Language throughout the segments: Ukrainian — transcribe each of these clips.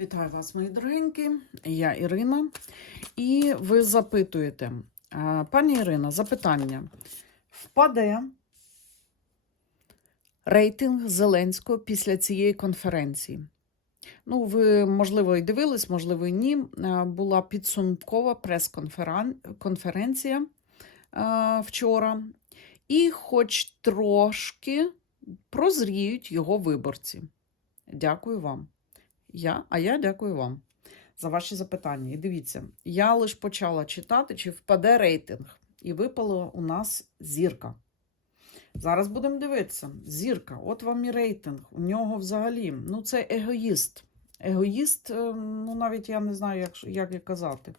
Вітаю вас, мої дорогенькі. Я Ірина. І ви запитуєте, пані Ірина, запитання. Впаде рейтинг Зеленського після цієї конференції? Ну, ви, можливо, і дивились, можливо, і ні. Була підсумкова прес-конференція вчора. І хоч трошки прозріють його виборці. Дякую вам. Я, а я дякую вам за ваші запитання. І дивіться, я лише почала читати, чи впаде рейтинг. І випала у нас зірка. Зараз будемо дивитися. Зірка, от вам і рейтинг. У нього взагалі, ну, це егоїст. Егоїст, е, ну, навіть я не знаю, як, як і казати.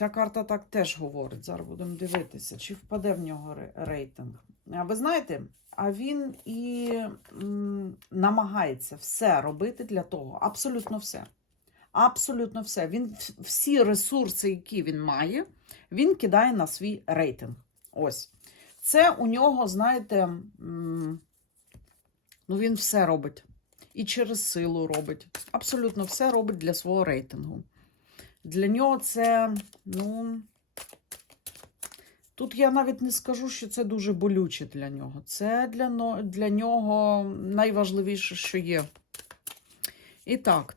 Ця карта так теж говорить. Зараз будемо дивитися, чи впаде в нього рейтинг. А ви знаєте, а він і м, намагається все робити для того, абсолютно все. Абсолютно все. Він всі ресурси, які він має, він кидає на свій рейтинг. Ось. Це у нього, знаєте, м, ну він все робить. І через силу робить. Абсолютно все робить для свого рейтингу. Для нього це, ну. Тут я навіть не скажу, що це дуже болюче для нього. Це для, для нього найважливіше, що є. І так,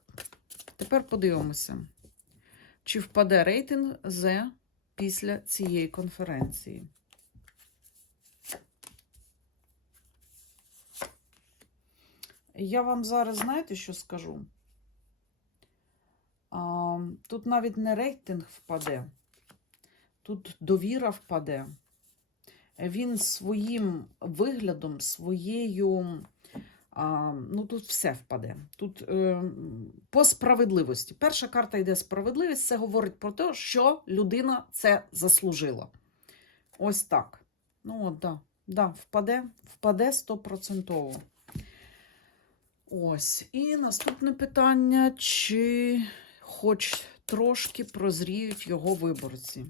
тепер подивимося, чи впаде рейтинг З після цієї конференції. Я вам зараз знаєте, що скажу? Тут навіть не рейтинг впаде, тут довіра впаде. Він своїм виглядом, своєю. А, ну, тут все впаде. Тут е, по справедливості. Перша карта йде справедливість, це говорить про те, що людина це заслужила. Ось так. Ну, от, да, да, впаде, впаде стопроцентово. Ось. І наступне питання: чи хоч трошки прозріють його виборці?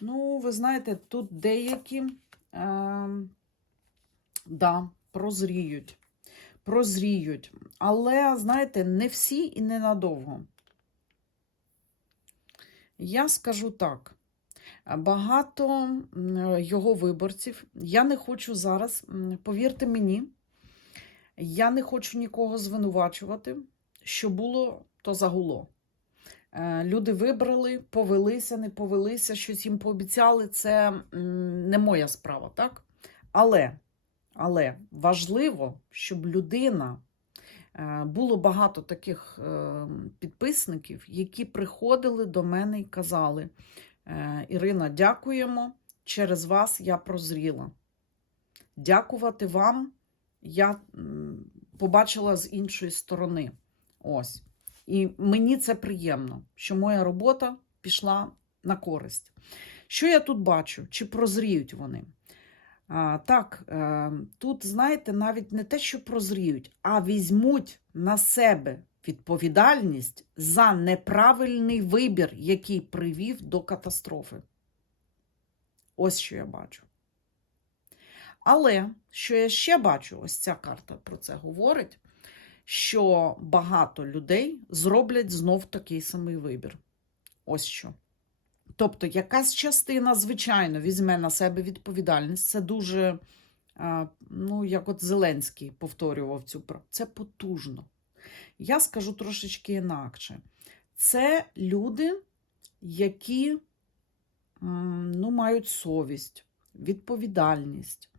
Ну, ви знаєте, тут деякі е, да, прозріють. Прозріють. Але, знаєте, не всі і не надовго. Я скажу так. Багато його виборців. Я не хочу зараз, повірте мені, я не хочу нікого звинувачувати. Що було, то загуло. Е, Люди вибрали, повелися, не повелися, щось їм пообіцяли. Це не моя справа, так? Але, але важливо, щоб людина. е, Було багато таких е, підписників, які приходили до мене і казали: «Е, Ірина, дякуємо. Через вас я прозріла. Дякувати вам я побачила з іншої сторони. Ось. І мені це приємно, що моя робота пішла на користь. Що я тут бачу? Чи прозріють вони? А, так, е, тут, знаєте, навіть не те, що прозріють, а візьмуть на себе відповідальність за неправильний вибір, який привів до катастрофи. Ось що я бачу. Але що я ще бачу, ось ця карта про це говорить, що багато людей зроблять знов такий самий вибір. Ось що. Тобто, якась частина, звичайно, візьме на себе відповідальність. Це дуже, ну, як от Зеленський повторював цю про це потужно. Я скажу трошечки інакше. Це люди, які ну, мають совість, відповідальність.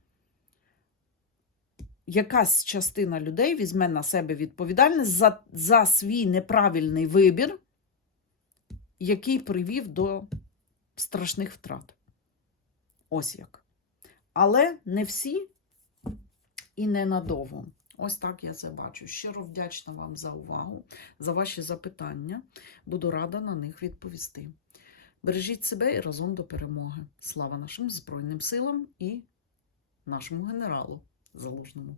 Якась частина людей візьме на себе відповідальність за, за свій неправильний вибір, який привів до страшних втрат. Ось як. Але не всі і не надовго. Ось так я це бачу. Щиро вдячна вам за увагу, за ваші запитання. Буду рада на них відповісти. Бережіть себе і разом до перемоги. Слава нашим Збройним силам і нашому генералу Залужному.